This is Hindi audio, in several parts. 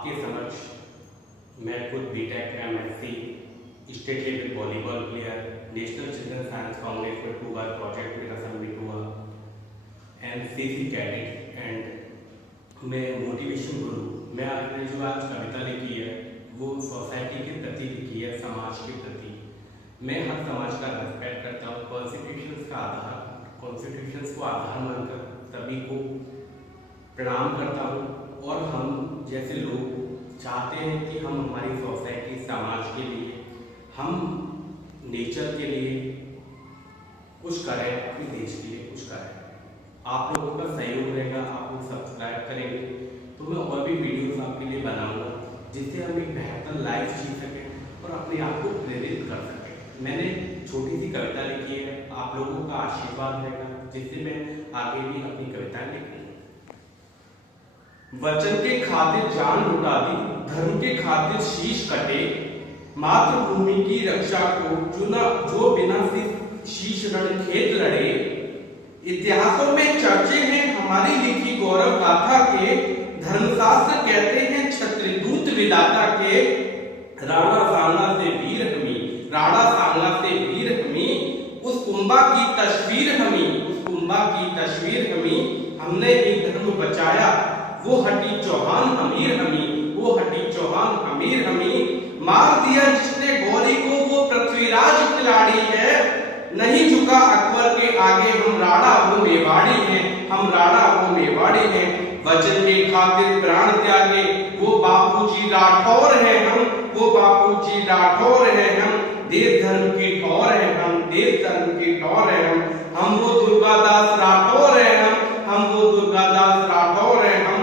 आपके समक्ष मैं खुद BTech MSc state level volleyball player, national children science congress में 2 बार प्रोजेक्ट मेरा सबमिट हुआ, एनसीसी कैडेट एंड मैं मोटिवेशन गुरु। मैं आपने जो आज कविता लिखी है वो सोसाइटी के प्रति लिखी है, समाज के प्रति। मैं हर समाज का रेस्पेक्ट करता हूँ। कॉन्स्टिट्यूशंस को आधार मानकर सभी को प्रणाम करता हूँ और हम जैसे लोग चाहते हैं कि हम हमारी सोसाइटी समाज के लिए, हम नेचर के लिए कुछ करें, अपने देश के लिए कुछ करें। आप लोगों का सहयोग रहेगा, आप लोग सब्सक्राइब करेंगे तो मैं और भी वीडियोस आपके लिए बनाऊंगा जिससे हम एक बेहतर लाइफ जी सकें और अपने आप को प्रेरित कर सकें। मैंने छोटी सी कविता लिखी है, आप लोगों का आशीर्वाद रहेगा जिससे मैं आगे भी अपनी कविताएं लिखूंगा। वचन के खातिर जान लुटा दी, धर्म के खातिर शीश कटे, मातृभूमि की रक्षा को चुना जो बिना शीश रणखेत लड़े। इतिहासों में चर्चे हैं हमारी लिखी गौरव गाथा के, धर्मशास्त्र कहते हैं छत्रदूत विधाता के। राणा सांगला से वीर हमी, राणा सांगला से वीर हमी, उस कुंभा की तस्वीर हमी, उस कुंभा की तस्वीर हमी। हमने ही धर्म बचाया, वो हटी चौहान अमीर हमी, वो हटी चौहान अमीर हमी। मार दिया जिसने गौरी को वो पृथ्वीराज खिलाड़ी है, नहीं झुका अकबर के आगे, हम राणा वो मेवाड़ी हैं, हम राणा वो मेवाड़ी हैं। वचन के खातिर प्राण त्यागे वो बापूजी राठौर हैं हम, वो बापूजी राठौर हैं हम। देश धर्म की ठौर हैं हम, देश धर्म की ठौर हैं हम वो दुर्गादास राठौर हैं हम वो दुर्गादास राठौर हैं हम।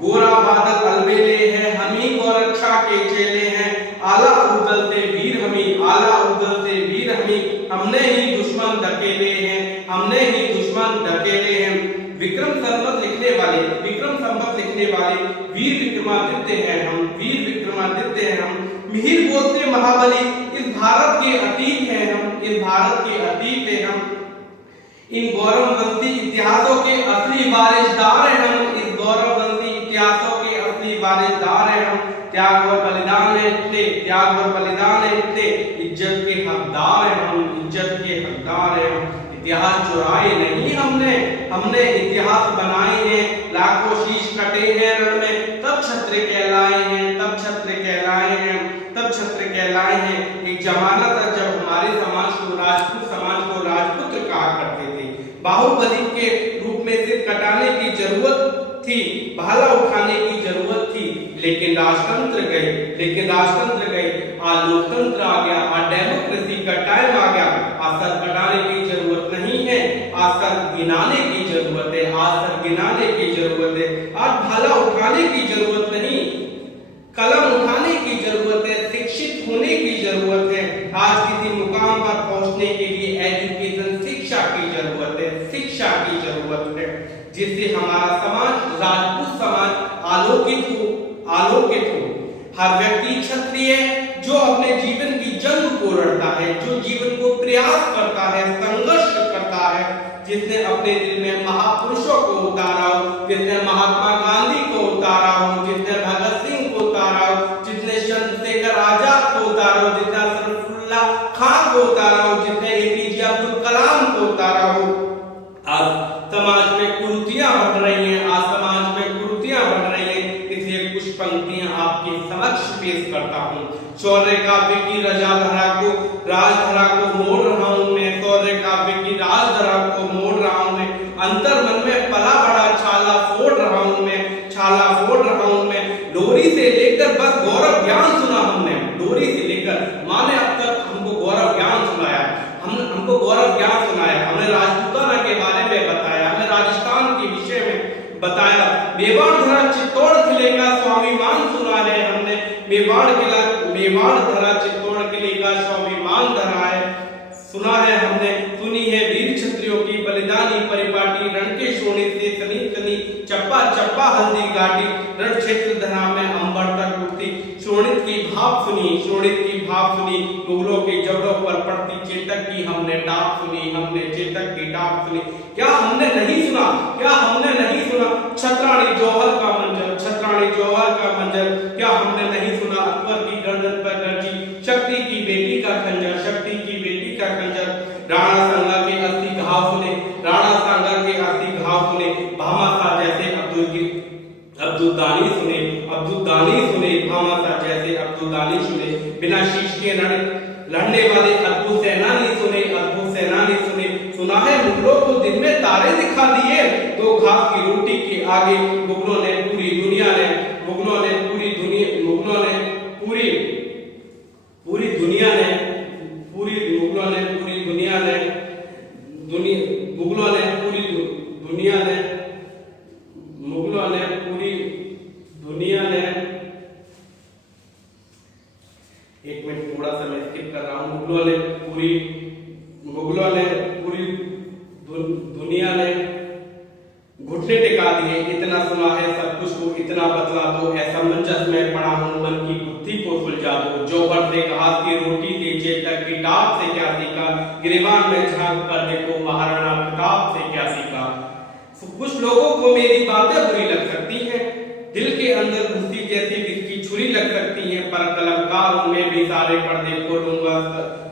गोरा बादल अलबेले हैं, हम ही गौरक्षा के चेले हैं। आला उदल से वीर हमी, आला उदल से वीर हमी। हमने ही दुश्मन धकेले हैं, हमने ही दुश्मन धकेले हैं। विक्रम संवत लिखने वाले, विक्रम संवत लिखने वाले वीर विक्रमादित्य हैं हम, वीर विक्रमादित्य हैं हम। मिहिर बोलते महाबली इस भारत के अतीत हैं हम, इस भारत के अतीत हैं हम। इन गौरववंती इतिहासों के असली वारिसदार हैं हम, इस गौरववंती इतिहासों के असली वारिसदार हैं हम। त्याग और बलिदान है इतने, त्याग और बलिदान है इतने, इज्जत के हकदार हैं हम, इज्जत के हकदार हैं हम। इतिहास चुराए नहीं हमने, हमने इतिहास बनाए हैं। लाखों शीश कटे हैं रण में, तब छत्र कहलाए हैं, तब छत्र कहलाए हैं, तब छत्र कहलाए हैं। एक जमाना था जब हमारे समाज को, राजपूत समाज को राजपुत्र कहा करते थे। बाहुबली के रूप में सिर कटाने की जरूरत थी, भाला उठाने की जरूरत थी, लेकिन राजतंत्र गए, लेकिन राजतंत्र गए, आज लोकतंत्र आ गया, आज डेमोक्रेसी का टाइम आ गया। आज सर कटाने की जरूरत नहीं है, आज सर गिनाने की जरूरत है, आज सर गिनाने की जरूरत है। आज भाला उठाने की जरूरत नहीं, कलम उठाने की जरूरत है, शिक्षित होने की जरूरत है। आज किसी मुकाम पर पहुंचने के लिए एजुकेशन, शिक्षा की जरूरत है, शिक्षा की जरूरत है, जिससे हमारा समाज, राजपूत समाज आलोकित हो, आलोकित हो। हर व्यक्ति क्षत्रिय जो अपने जीवन की जंग को लड़ता है, जो जीवन को प्रयास करता है, संघर्ष करता है, जिसने अपने दिल में महापुरुषों को उतारा हो, जिसने महात्मा गांधी को उतारा हो, जिसने भगत सिंह को उतारा हो, जिसने चंद्रशेखर आजाद को उतारा हो, जिसने सरफुल्लाह खान को उतारा हो, जिसने एपीजे अब्दुल कलाम को उतारा हो। आज समाज में कुरीतियां बढ़ रही हैं, आज समाज में कुरीतियां बढ़ रही हैं। इसलिए कुछ पंक्तियां आपके समक्ष पेश करता हूँ। शौर्य काव्य की रजाधरा को, राजधरा को मोड़ रहा हूँ मैं, शौर्य काव्य की राजधरा को मोड़ रहा हूँ मैं। अंतर मन में पला बड़ा छाला फोड़ रहा हूँ मैं, छाला फोड़ रहा हूँ मैं। डोरी से लेकर बस गौरव ज्ञान सुना हमने, डोरी से लेकर माने अब तक हमको गौरव ज्ञान सुनाया, हमको गौरव ज्ञान सुनाया। हमने राजपूताना के बारे में बताया, हमने राजस्थान के विषय में बताया। मेवाड़ धरा चित्तौड़ किले का स्वाभिमान सुना है हमने, मेवाड़ धरा चित्तौड़ किले का स्वाभिमान धरा है, सुना है हमने। सुनी है वीर क्षत्रियों की बलिदानी परिपाटी, रण के सोने से तनी तनी चप्पा चप्पा हल्दी घाटी, रण क्षेत्र धरा में अंबर तक उठती। शोणित की भाप सुनी, शोणित की भाप सुनी, मुगलों के जबड़ों पर पड़ती चेतक की हमने डाक सुनी, हमने चेतक की डाक सुनी। क्या हमने नहीं सुना, क्या हमने नहीं सुना छत्राणी जौहर का मंजर, छत्राणी जौहर का मंजर। खंजर, क्या हमने नहीं सुना अकबर की गर्दन पर गर्जी, शक्ति की बेटी का खंजर, शक्ति की बेटी का खंजर। राणा सांगा के 80 घाव सुने, राणा सांगा के 80 घाव सुने, भामाशाह जैसे अब्दुल सुने, भामाशाह जैसे अब्दुल सुने, बिना शीश के लड़ने वाले अद्भुत सेनानी सुने, सुना है मुगलों को दिन में तारे दिखा दिए, तो घास की रोटी के आगे मुगलों ने पूरी दुनिया ने एक मिनट थोड़ा सा मैं स्किप कर रहा हूँ। मुगलों ने पूरी दुनिया ने घुटने टिका दिए, इतना सुना है सब कुछ को इतना बतला दो, ऐसा मंजस में पड़ा हूँ मन की बुद्धि को सुलझा दो, जौहर से घास की रोटी से चेतक की डाक से क्या सीखा, गिरिबान में झांक कर देखो महाराणा प्रताप से क्या सीखा। कुछ लोगों को मेरी बातें बुरी लग सकती हैं, दिल के अंदर घुसी जैसी इसकी छुरी लग सकती है, पर कलमकार हूं मैं भी सारे पर्दे खोलूंगा,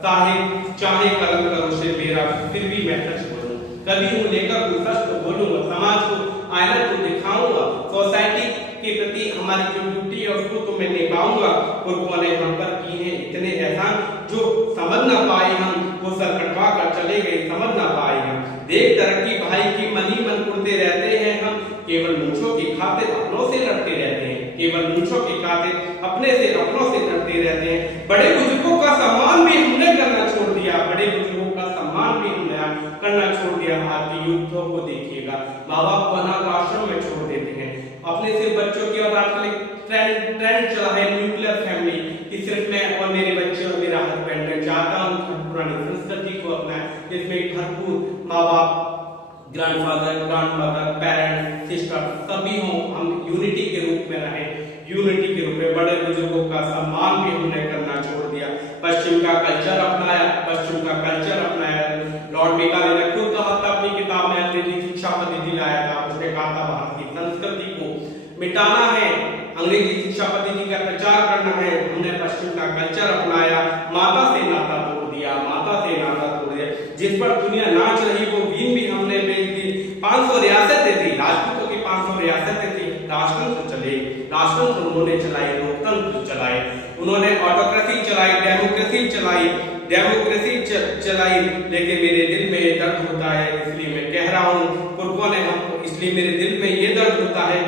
चाहे कलम करो से मेरा फिर भी मैं सच बोलूं, कभी हूं लेकर कोई सच तो बोलूंगा, समाज को आईना तो दिखाऊंगा, सोसाइटी के प्रति हमारी जो ड्यूटी है उसको तो मैं निभाऊंगा। कुर्बान ने हम पर किए हैं इतने एहसान जो समझ ना पाए हम, वो सर कटवा कर चले गए समझ ना पाए हम। देख तरक्की भाई की मनी मन उड़ते रहते हैं हम, केवल मूंछों की खातिर अपनों से लड़ते रहते हैं, केवल मूंछों की खातिर अपने से अपनों से लड़ते रहते हैं। बड़े बुजुर्गों का सम्मान भी हमने करना छोड़ दिया, बड़े बुजुर्गों का सम्मान भी हमने करना छोड़ दिया। आज की युद्धों को देखिएगा, माँ बाप को अनाथ आश्रम में छोड़ देते हैं, अपने सिर्फ बच्चों की, और आजकल ट्रेंड चला है न्यूक्लियर फैमिली कि सिर्फ मैं और मेरे बच्चे और मेरा हस्बैंड। मैं चाहता हूँ पुरानी संस्कृति को अपनाएं, जिसमें भरपूर माँ बाप, ग्रैंडफादर, ग्रैंडमदर, पेरेंट्स, सिस्टर सभी हों, हम यूनिटी के रूप में रहें, यूनिटी के रूप में। बड़े बुजुर्गों का सम्मान भी हमने करना छोड़ दिया, पश्चिम का कल्चर अपनाया, लॉर्ड मेकाले ने खुद कहा था अपनी किताब में, अंग्रेजी शिक्षा पद्धति लाया था, उसने कहा था भारत की संस्कृति को मिटाना है, अंग्रेजी शिक्षा पद्धति का प्रचार करना है। हमने पश्चिम का कल्चर अपनाया, माता से नाता तोड़ दिया, जिस पर दुनिया नाच रही वो बीन भी हमने बेच दी। 500 रियासतें थी, राजपूतों की 500 रियासतें थी, राष्ट्रतंत्र उन्होंने चलाई, लोकतंत्र चलाए, उन्होंने ऑटोक्रेसी चलाई, डेमोक्रेसी चलाई, लेकिन मेरे दिल में ये दर्द होता है, इसलिए मैं कह रहा हूँ पुरखों ने हम, इसलिए मेरे दिल में ये दर्द होता है,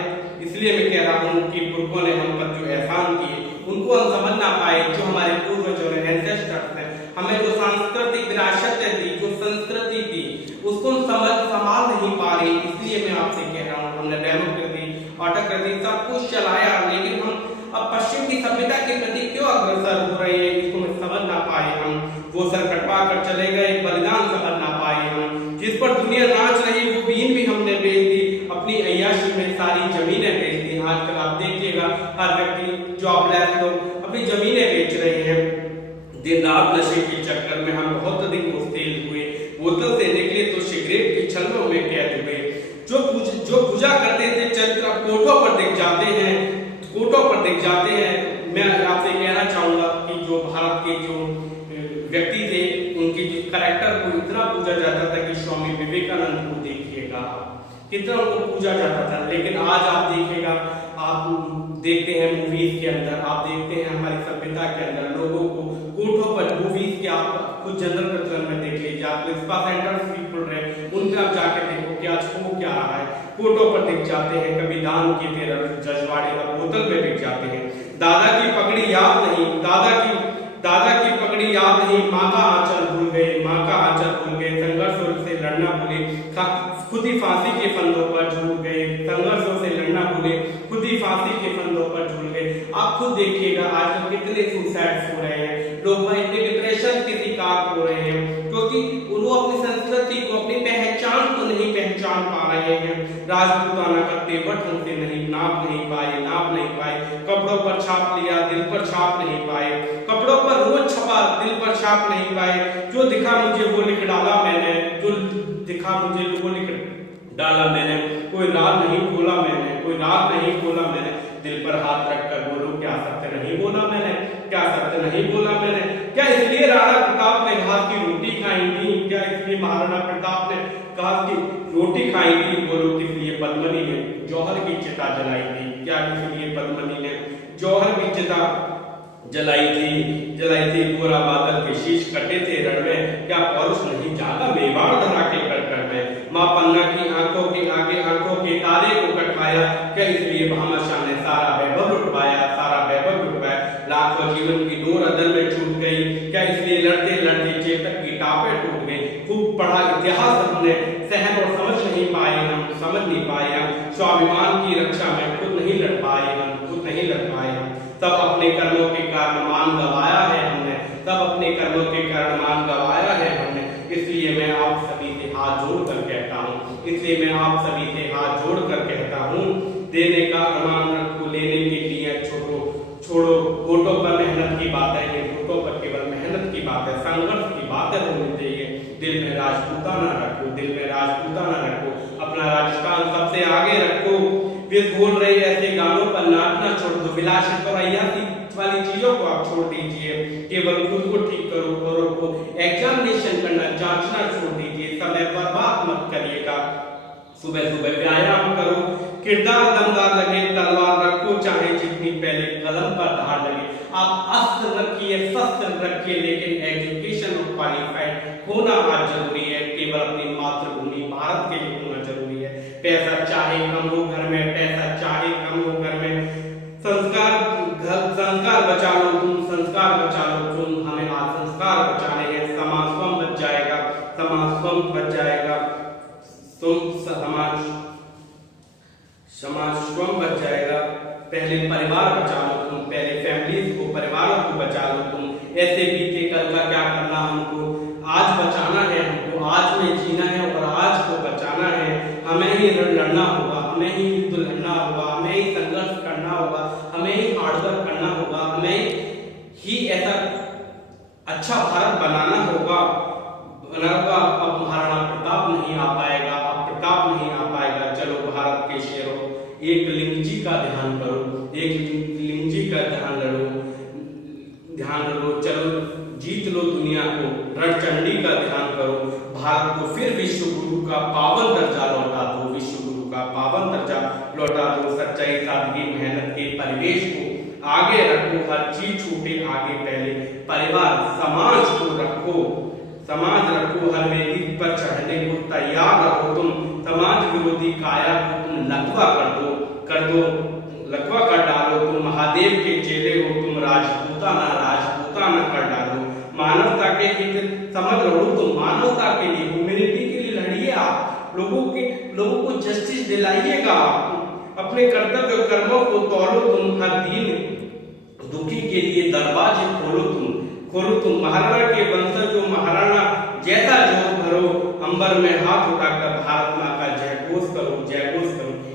इसलिए मैं कह रहा हूँ कि पुरखों ने हम पर जो एहसान किए उनको हम समझ ना पाए, जो हमारे पूर्वजों ने, एंसेस्टर्स ने हमें जो सांस्कृतिक विरासत दी, जो संस्कृति थी, उसको हम संभाल नहीं पा रहे। इसलिए मैं आपसे कह रहा हूँ, हमने डेमोक्रेसी, ऑटोक्रेसी सब कुछ चलाया, लेकिन हम अब पश्चिम की सभ्यता के प्रति क्यों अग्रसर हो रहे हैं, इसको मैं समझ ना पाए हम। वो सर कटवा कर चले गए, बलिदान समझ ना पाए हम, जिस पर दुनिया नाच रही वो बीन भी हमने बेच दी, अपनी अय्याशी में सारी जमीनें बेच दी। आजकल आप देखिएगा हर व्यक्ति, जॉबलेस लोग अपनी जमीनें बेच रहे हैं। दिन रात नशे के चक्कर में हम बहुत अधिक मुश्तिल हुए, बोतल से निकले तो सिगरेट की छल्लों में कैद हुए। जो पूजा करते थे चरित्र अब कोटों पर दिख जाते हैं। मैं आपसे कहना चाहूंगा कि जो भारत के जो व्यक्ति थे, उनके कैरेक्टर को इतना पूजा जाता था कि स्वामी विवेकानंद को देखिएगा कितना उनको पूजा जाता था, लेकिन आज आप देखिएगा, आप देखते हैं मूवीज के अंदर, आप देखते हैं हमारी सभ्यता के अंदर लोगों को कोठों पर, मूवीज के आप कुछ जनरल प्रचलन में देख लीजिए, आप स्पा सेंटर्स भी खुल रहे हैं, उनका आप जाके देखो कि आज हो क्या रहा है, कोठों पर दिख जाते हैं, कभी दान के तेरह जजवाड़े और बोतल में दिख जाते हैं। दादा की पगड़ी याद नहीं, माँ का आंचल भूल गए, संघर्षों से लड़ना भूले, खुद ही फांसी के फंदों पर झूल गए, संघर्षों से लड़ना भूले, खुद ही फांसी के फंदों पर झूल गए। आप खुद देखिएगा आजकल कितने सुसाइड्स हो रहे हैं, लोग भाई इतने डिप्रेशन के शिकार हो रहे हैं, क्योंकि वो अपनी संस्कृति को, अपनी पहचान को नहीं पहचान पा रहे हैं। राजपूताना का तेवर हमसे नाप नहीं पाए, कपड़ों पर छाप लिया, दिल पर छाप नहीं पाए, कपड़ों पर रोज छपा, दिल पर छाप नहीं पाए। जो दिखा मुझे वो लिख डाला मैंने, कोई राज नहीं खोला मैंने, दिल पर हाथ रखकर इसलिए महाराणा प्रताप ने कहा कि रोटी खाई थी वो रोटी इसलिए पद्मनी ने जौहर की चिता जलाई थी। क्या इसलिए पद्मनी ने जौहर की चिता जलाई थी। पूरा बादल के शीश कटे थे रण में, क्या पौरुष नहीं जागा मेवाड़ धरा के कटकर में। माँ पन्ना की आंखों के आगे आंखों के तारे को कटवाया, क्या इसलिए भामाशाह ने सारा वैभव लुटवाया। लाखों जीवन की डोर अदल में छूट गई, क्या इसलिए लड़ते लड़ते चेतक की टापे टूट गई। खूब पढ़ा इतिहास हमने सहन और समझ नहीं पाए हम स्वाभिमान की रक्षा में खुद नहीं लड़ पाए हम। तब अपने कर्मों के कारण मान गवाया है हमने। इसलिए मैं आप सभी से हाथ जोड़ कर कहता हूँ देने का अरमान रखो, लेने के लिए छोड़ो। वोटों पर मेहनत की बातें हैं, वोटों पर केवल मेहनत की बातें, संघर्ष की बातें होनी चाहिए। दिल में राजपूताना रखो, अपना राजस्थान सबसे आगे रखो। वे बोल रहे ऐसे गानों पर नाचना छोड़ दो, विलासित और अय्यासी वाली चीजों को आप छोड़ दीजिए। केवल खुद को ठीक करो, औरों को एग्जामिनेशन करना, जांचना छोड़ दीजिए। समय बर्बाद मत करिएगा। सुबह व्यायाम करो, किरदार दमदार लगे, तलवार रखो चाहे जितनी, पहले कलम पर धार लगे। आप अस्त्र रखिए, शस्त्र रखिए, लेकिन एजुकेशन और क्वालिफाइड होना आज जरूरी है। केवल अपनी मातृभूमि भारत के लिए होना जरूरी है। पैसा चाहे कम हो घर में, संस्कार बचा लो तुम, हमें आज संस्कार बचाने हैं। समाज स्वयं बच जाएगा, समाज स्वयं बच जाएगा। पहले परिवार बचा लो तुम, पहले फैमिलीज को, परिवारों को बचा लो तुम। ऐसे बीते कल का क्या करना, हमको आज बचाना है, हमको आज में जीना है और आज को बचाना है। हमें ही लड़ना होगा, हमें ही युद्ध लड़ना होगा, हमें ही संघर्ष करना होगा, हमें ही हार्डवर्क करना होगा, हमें ही ऐसा अच्छा भारत बनाना होगा। अब महाराणा प्रताप नहीं आ पाएगा, अब प्रताप नहीं आ पाएगा। चलो भारत के शेरों, एक लिंग जी का ध्यान करो, ध्यान रखो, चलो जीत लो दुनिया को। रणचंडी का ध्यान करो, भारत को फिर विश्व गुरु का पावन दर्जा लौटा दो। सच्चाई, सादगी, मेहनत के परिवेश को आगे रखो, हर चीज छूटे आगे, पहले परिवार समाज रखो, हर वेदी पर चढ़ने को तैयार रहो तुम। समाज विरोधी काया को तुम लकवा कर डालो तुम। महादेव के चेले हो तुम, राजपूताना कर डालो। मानवता के हित समझ लो तुम, मानवता के लिए, ह्यूमैनिटी के लिए लड़िए आप। लोगों को जस्टिस दिलाइएगा। अपने कर्तव्य कर्मों को तोलो तुम, हर दिन दुखी के लिए दरवाजे खोलो तुम। महाराणा के वंशज जो महाराणा जैसा जोर भरो, अंबर में हाथ उठाकर भारत माँ का जयघोष करो।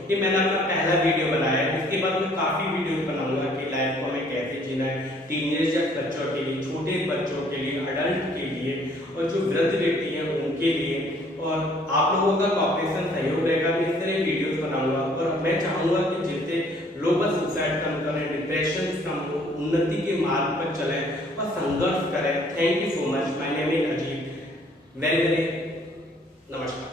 ये मैंने अपना पहला वीडियो बनाया है। इसके बाद मैं काफी वीडियो बनाऊंगा कि लाइफ को हमें कैसे जीना है, टीनेजर बच्चों के लिए, छोटे बच्चों के लिए, अडल्ट के लिए और जो वृद्ध व्यक्ति हैं उनके लिए। और आप लोगों का कॉपरेशन सहयोग रहेगा, मैं इस तरह वीडियोस बनाऊंगा। और मैं चाहूंगा कि जिससे लोग सुसाइड कम करें, डिप्रेशन कम हो, उन्नति के मार्ग पर चलें और संघर्ष करें। Thank you so much. My name is Ajit. Very नमस्कार।